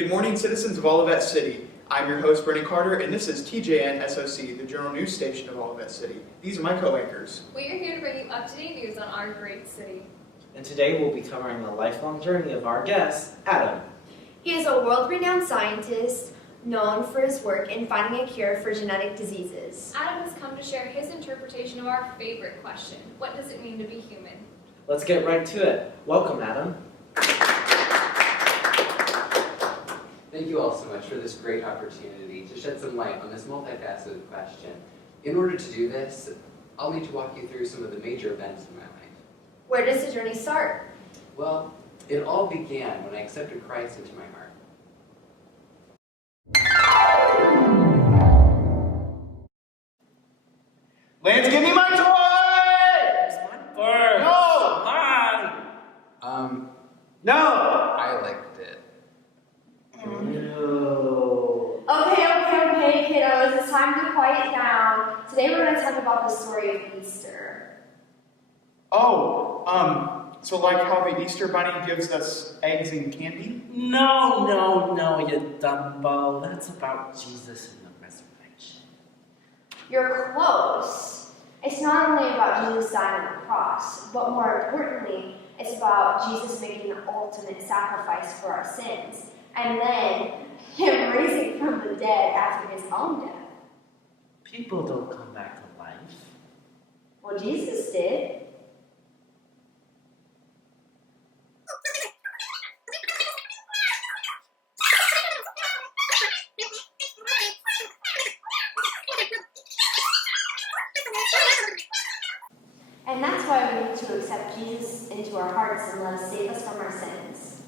Good morning, citizens of Olivet City. I'm your host, Brennan Carter, and this is TJN SOC, the journal news station of Olivet City. These are my co-anchors. We are here to bring you up-to-date news on our great city. And today we'll be covering the lifelong journey of our guest, Adam. He is a world-renowned scientist known for his work in finding a cure for genetic diseases. Adam has come to share his interpretation of our favorite question: what does it mean to be human? Let's get right to it. Welcome, Adam. Thank you all so much for this great opportunity to shed some light on this multifaceted question. In order to do this, I'll need to walk you through some of the major events in my life. Where does the journey start? Well, it all began when I accepted Christ into my heart. Lance, give me my toy! First. No! No! I liked it. No. Okay, kiddos, it's time to quiet down. Today we're going to talk about the story of Easter. So like how the Easter Bunny gives us eggs and candy? No, you dumbo. That's about Jesus and the resurrection. You're close. It's not only about Jesus dying on the cross, but more importantly, it's about Jesus making the ultimate sacrifice for our sins, and then Him raising from the dead after His own death. People don't come back to life. Well, Jesus did. And that's why we need to accept Jesus into our hearts and let us save us from our sins.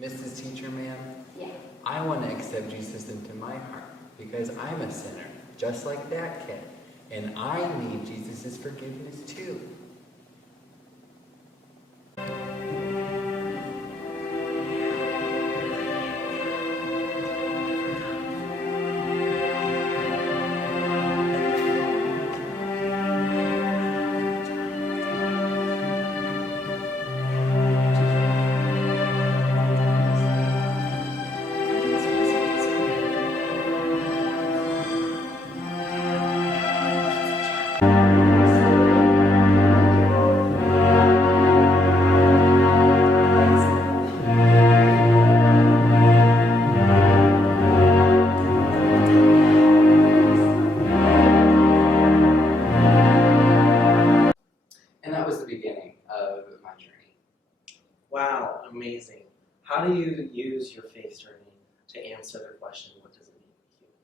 Mrs. Teacher, ma'am, Yeah. I want to accept Jesus into my heart because I'm a sinner, just like that kid. And I need Jesus' forgiveness too. And that was the beginning of my journey. Wow, amazing. How do you use your faith journey to answer the question, what does it mean to be human?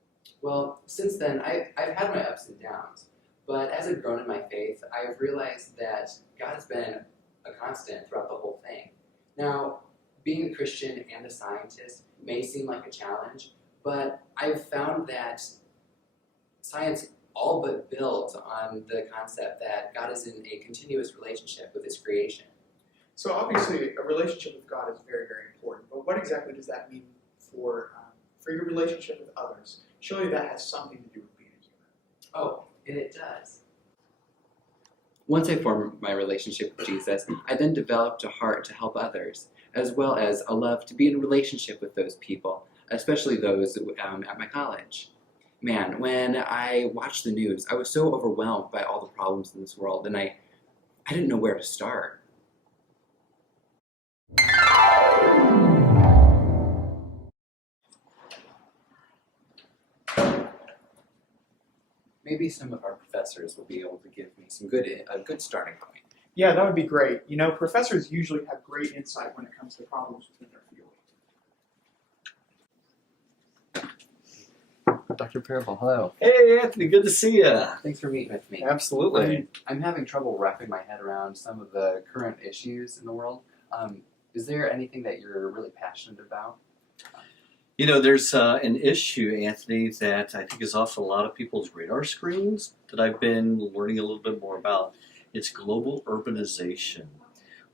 Well, since then, I've had my ups and downs. But as I've grown in my faith, I've realized that God's been a constant throughout the whole thing. Now, being a Christian and a scientist may seem like a challenge, but I've found that science all but builds on the concept that God is in a continuous relationship with His creation. So obviously a relationship with God is very, very important, but what exactly does that mean for your relationship with others? Surely that has something to do with being a human. Oh, and it does. Once I formed my relationship with Jesus, I then developed a heart to help others, as well as a love to be in a relationship with those people, especially those at my college. Man, when I watched the news, I was so overwhelmed by all the problems in this world, and I didn't know where to start. Maybe some of our professors will be able to give me a good starting point. Yeah, that would be great. You know, professors usually have great insight when it comes to problems within their field. Dr. Parable, hello. Hey, Anthony, good to see you. Thanks for meeting with me. Absolutely. I'm having trouble wrapping my head around some of the current issues in the world. Is there anything that you're really passionate about? You know, there's an issue, Anthony, that I think is off a lot of people's radar screens that I've been learning a little bit more about. It's global urbanization.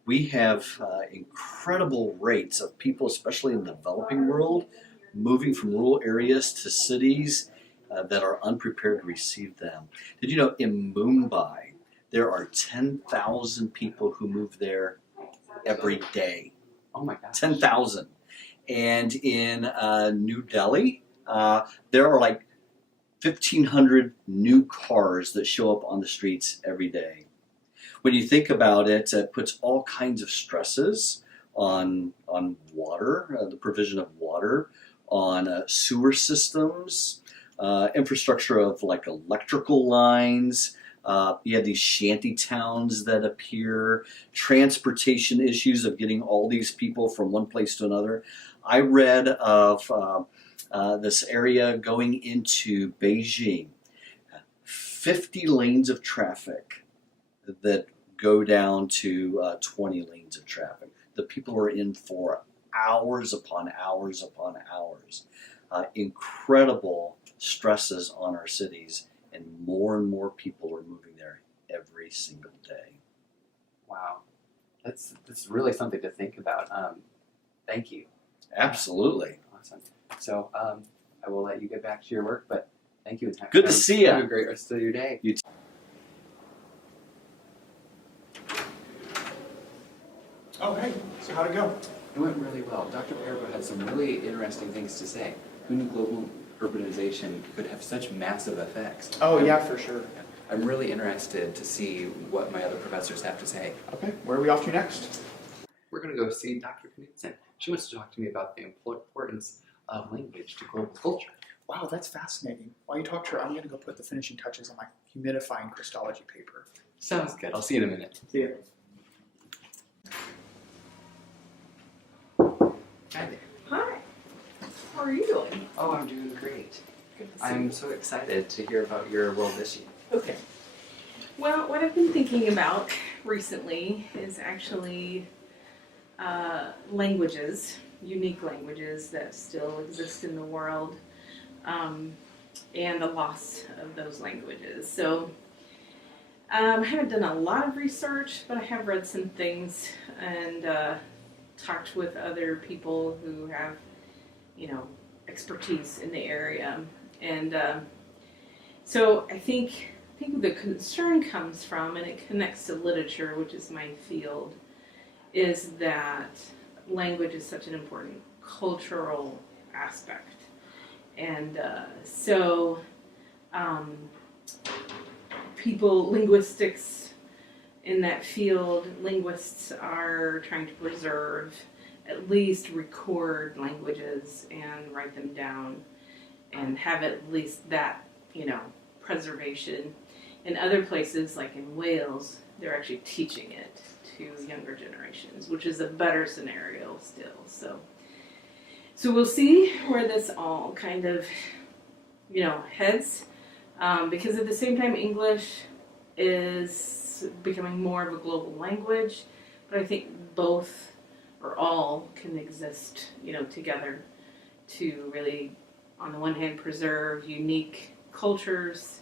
We have incredible rates of people, especially in the developing world, moving from rural areas to cities that are unprepared to receive them. Did you know in Mumbai, there are 10,000 people who move there every day? Oh my gosh. 10,000. And in New Delhi, there are like 1,500 new cars that show up on the streets every day. When you think about it, it puts all kinds of stresses on water, the provision of water, on sewer systems, infrastructure of like electrical lines. You have these shanty towns that appear, transportation issues of getting all these people from one place to another. I read of this area going into Beijing, 50 lanes of traffic that go down to 20 lanes of traffic. The people are in for hours upon hours upon hours. Incredible stresses on our cities, and more people are moving there every single day. Wow, that's really something to think about. Thank you. Absolutely. Awesome. So I will let you get back to your work, but thank you. Good to see ya. Have a great rest of your day. You too. Oh, hey, so how'd it go? It went really well. Dr. Perbo had some really interesting things to say. Who knew global urbanization could have such massive effects? Oh, yeah, for sure. I'm really interested to see what my other professors have to say. Okay, where are we off to next? We're going to go see Dr. Knudsen. She wants to talk to me about the importance of language to global culture. Wow, that's fascinating. While you talk to her, I'm going to go put the finishing touches on my humidifying Christology paper. Sounds good. I'll see you in a minute. See ya. Hi there. Hi. How are you doing? Oh, I'm doing great. Good to see I'm so excited to hear about your world issue. you. Okay. Well, what I've been thinking about recently is actually languages, unique languages that still exist in the world, and the loss of those languages. So I haven't done a lot of research, but I have read some things and talked with other people who have, expertise in the area. And so I think the concern comes from, and it connects to literature, which is my field, is that language is such an important cultural aspect. And linguistics in that field, linguists are trying to preserve, at least record languages and write them down and have at least that, preservation. In other places, like in Wales, they're actually teaching it to younger generations, which is a better scenario still. So we'll see where this all kind of, heads, because at the same time, English is becoming more of a global language, but I think both or all can exist, together to really, on the one hand, preserve unique cultures,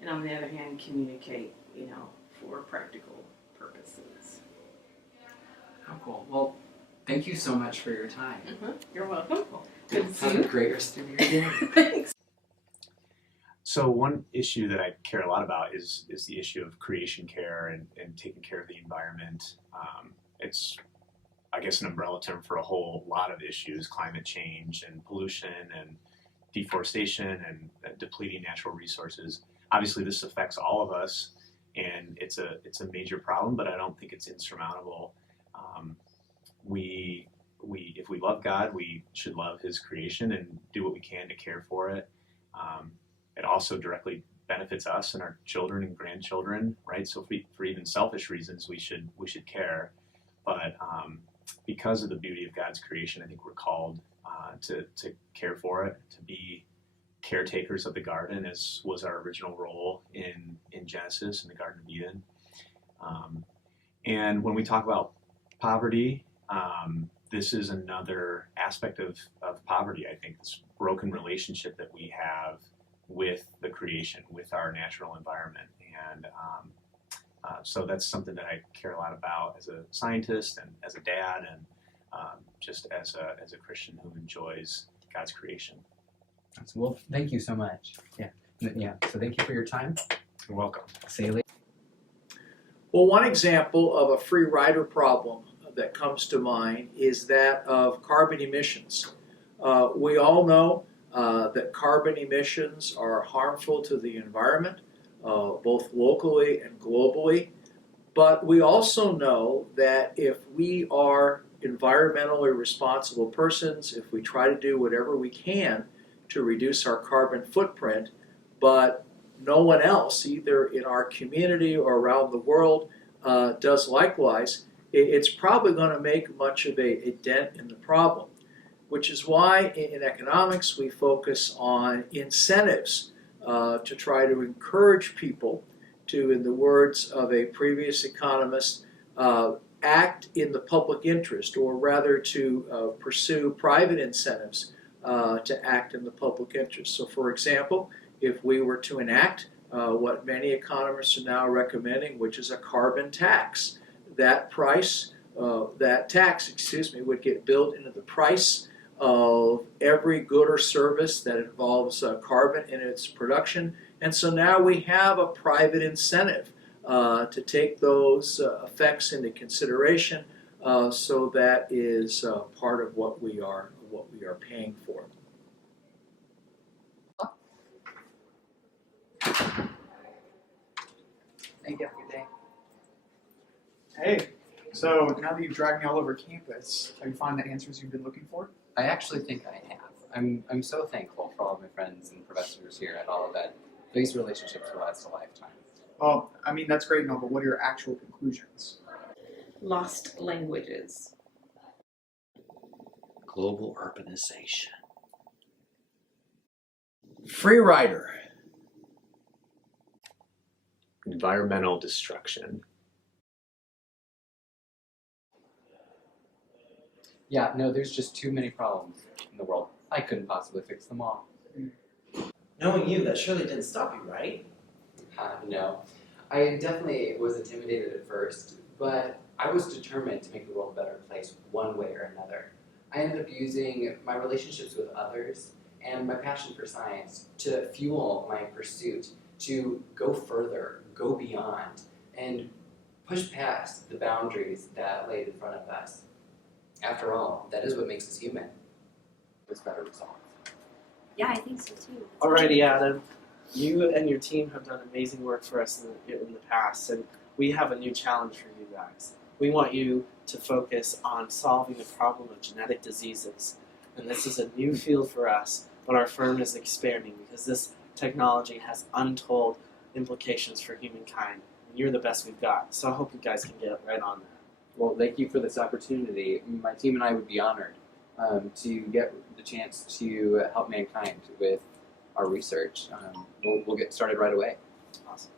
and on the other hand, communicate, for practical purposes. Oh, cool. Well, thank you so much for your time. You're welcome. Good to see Have you. a great rest of your day. Thanks. So one issue that I care a lot about is the issue of creation care and taking care of the environment. It's, I guess, an umbrella term for a whole lot of issues: climate change and pollution and deforestation and depleting natural resources. Obviously, this affects all of us, and it's a major problem, but I don't think it's insurmountable. If we love God, we should love His creation and do what we can to care for it. It also directly benefits us and our children and grandchildren, right? So for even selfish reasons, we should care. But because of the beauty of God's creation, I think we're called to care for it, to be caretakers of the garden, as was our original role in Genesis, in the Garden of Eden. And when we talk about poverty, this is another aspect of poverty, I think, this broken relationship that we have with the creation, with our natural environment. And so that's something that I care a lot about as a scientist and as a dad and just as a Christian who enjoys God's creation. Well, thank you so much. Yeah. So thank you for your time. You're welcome. See you later. Well, one example of a free rider problem that comes to mind is that of carbon emissions. We all know that carbon emissions are harmful to the environment, both locally and globally. But we also know that if we are environmentally responsible persons, if we try to do whatever we can to reduce our carbon footprint, but no one else, either in our community or around the world, does likewise, it's probably going to make much of a dent in the problem. Which is why in economics we focus on incentives to try to encourage people to, in the words of a previous economist, act in the public interest, or rather to pursue private incentives to act in the public interest. So for example, if we were to enact what many economists are now recommending, which is a carbon tax, that tax would get built into the price of every good or service that involves carbon in its production. And so now we have a private incentive to take those effects into consideration. So that is part of what we are paying for. Thank you. Have a good day. Hey, so now that you've dragged me all over campus, have you found the answers you've been looking for? I actually think I have. I'm so thankful for all of my friends and professors here at all of that. These relationships will last a lifetime. Well, I mean, that's great and all, but what are your actual conclusions? Lost languages. Global urbanization. Free rider. Environmental destruction. Yeah, no, there's just too many problems in the world. I couldn't possibly fix them all. Knowing you, that surely didn't stop you, right? No. I definitely was intimidated at first, but I was determined to make the world a better place one way or another. I ended up using my relationships with others and my passion for science to fuel my pursuit to go further, go beyond, and push past the boundaries that laid in front of us. After all, that is what makes us human. With better results. Yeah, I think so too. Alrighty, Adam. You and your team have done amazing work for us in the past, and we have a new challenge for you guys. We want you to focus on solving the problem of genetic diseases. And this is a new field for us, but our firm is expanding because this technology has untold implications for humankind. And you're the best we've got, so I hope you guys can get right on that. Well, thank you for this opportunity. My team and I would be honored to get the chance to help mankind with our research. We'll get started right away. Awesome.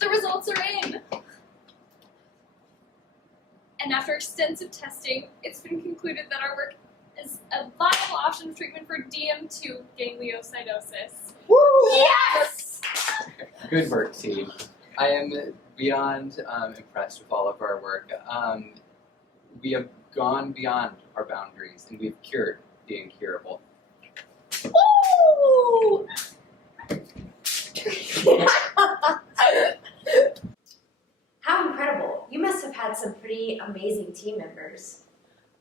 The results are in! And after extensive testing, it's been concluded that our work is a viable option of treatment for DM2 gangliosidosis. Woo! Yes! Good work, team. I am beyond impressed with all of our work. We have gone beyond our boundaries, and we've cured the incurable. Woo! How incredible. You must have had some pretty amazing team members.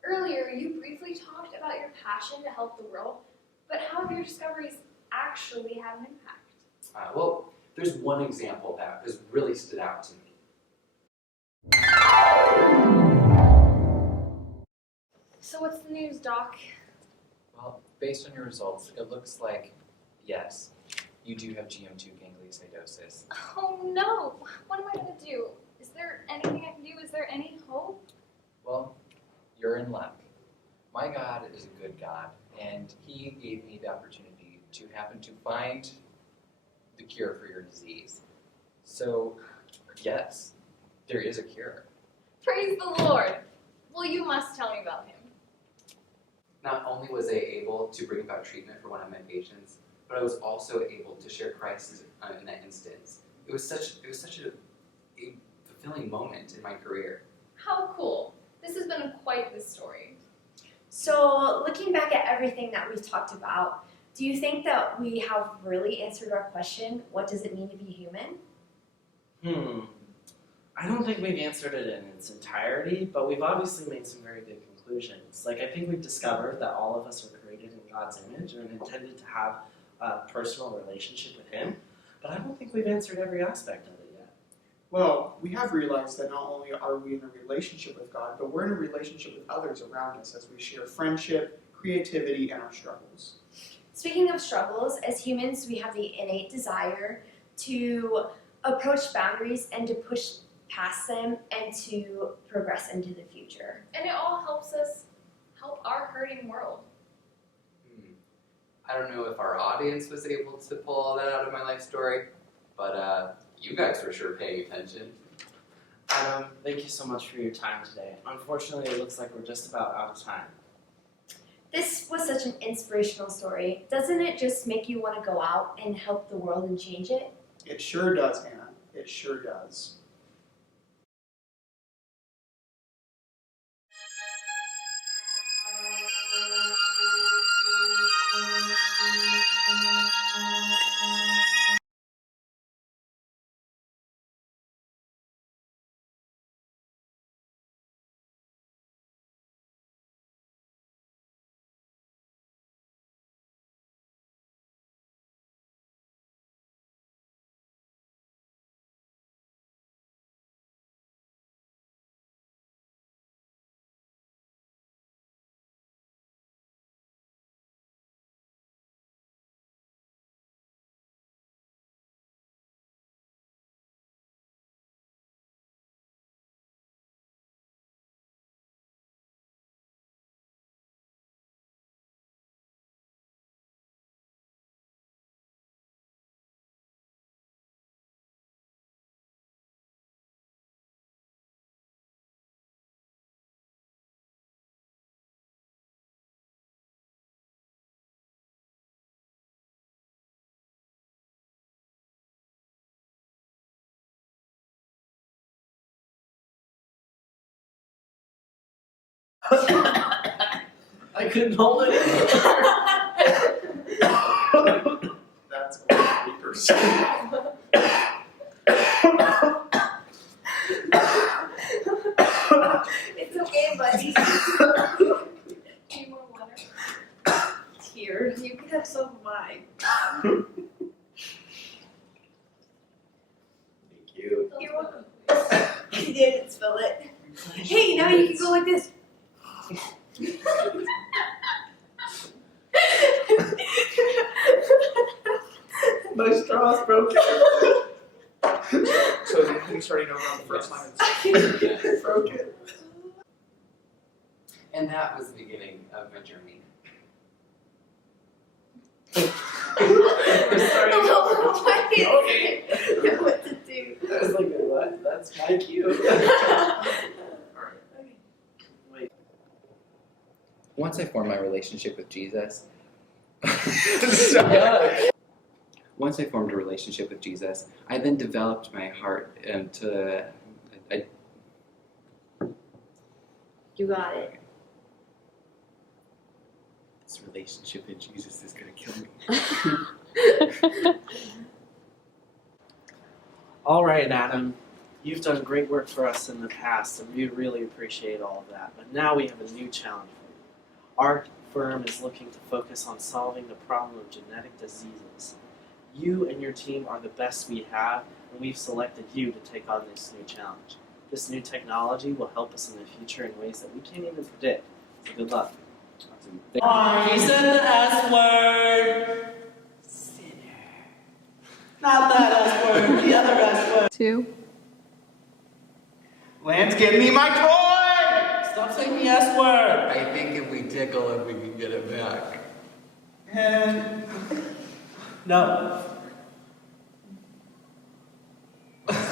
Earlier, you briefly talked about your passion to help the world, but how have your discoveries actually had an impact? Well, there's one example that has really stood out to me. So what's the news, Doc? Well, based on your results, it looks like, yes, you do have GM2 gangliosidosis. Oh no! What am I gonna do? Is there anything I can do? Is there there any hope? Well, you're in luck. My God is a good God, and He gave me the opportunity to happen to find the cure for your disease. So, yes, there is a cure. Praise the Lord. Well, you must tell me about him. Not only was I able to bring about treatment for one of my patients, but I was also able to share Christ in that instance. It was such a fulfilling moment in my career. How cool. This has been quite the story. So, looking back at everything that we've talked about, do you think that we have really answered our question, what does it mean to be human? I don't think we've answered it in its entirety, but we've obviously made some very good conclusions. Like, I think we've discovered that all of us are created in God's image and intended to have a personal relationship with Him, but I don't think we've answered every aspect of it yet. Well, we have realized that not only are we in a relationship with God, but we're in a relationship with others around us as we share friendship, creativity, and our struggles. Speaking of struggles, as humans, we have the innate desire to approach boundaries and to push past them and to progress into the future. And it all helps us help our hurting world. I don't know if our audience was able to pull all that out of my life story, but you guys were sure paying attention. Adam, thank you so much for your time today. Unfortunately, it looks like we're just about out of time. This was such an inspirational story. Doesn't it just make you want to go out and help the world and change it? It sure does, Anna. It sure does. I couldn't hold it in. That's going to be personal. It's okay, buddy. Need more water? Here, you can have some of mine. Thank you. You're welcome. You didn't spill it. Hey, now you can go like this. My straw's broken. So is Anthony starting over on the first line? Yes. Broken. And that was the beginning of my journey. Sorry. Okay. What to do? I was like, what? That's my cue. Wait. Once I formed my relationship with Jesus, once I formed a relationship with Jesus, I then developed my heart into You got it. this relationship with Jesus is gonna kill me. All right, Adam. You've done great work for us in the past, and we really appreciate all of that. But now we have a new challenge for you. Our firm is looking to focus on solving the problem of genetic diseases. You and your team are the best we have, and we've selected you to take on this new challenge. This new technology will help us in the future in ways that we can't even predict. So good luck. He said the S word. Sinner. Not that S word, the other S word. 2. Lance, give me my toy! Stop saying the S word! I think if we tickle him, we can get it back. And no. Quiet.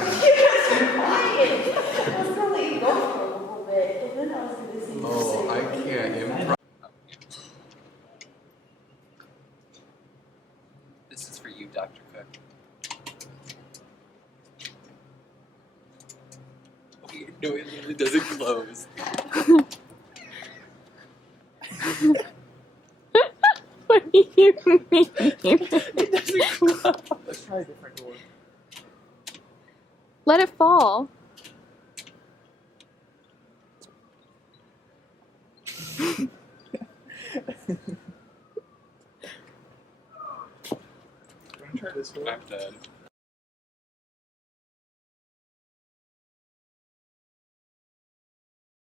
I was gonna let you go for a little bit, and then I was gonna say Oh, I can't improv. This is for you, Dr. Cook. No, it literally doesn't close. What do you mean? It doesn't close. Let's try a different door. Let it fall. I'm gonna try this door. I'm done.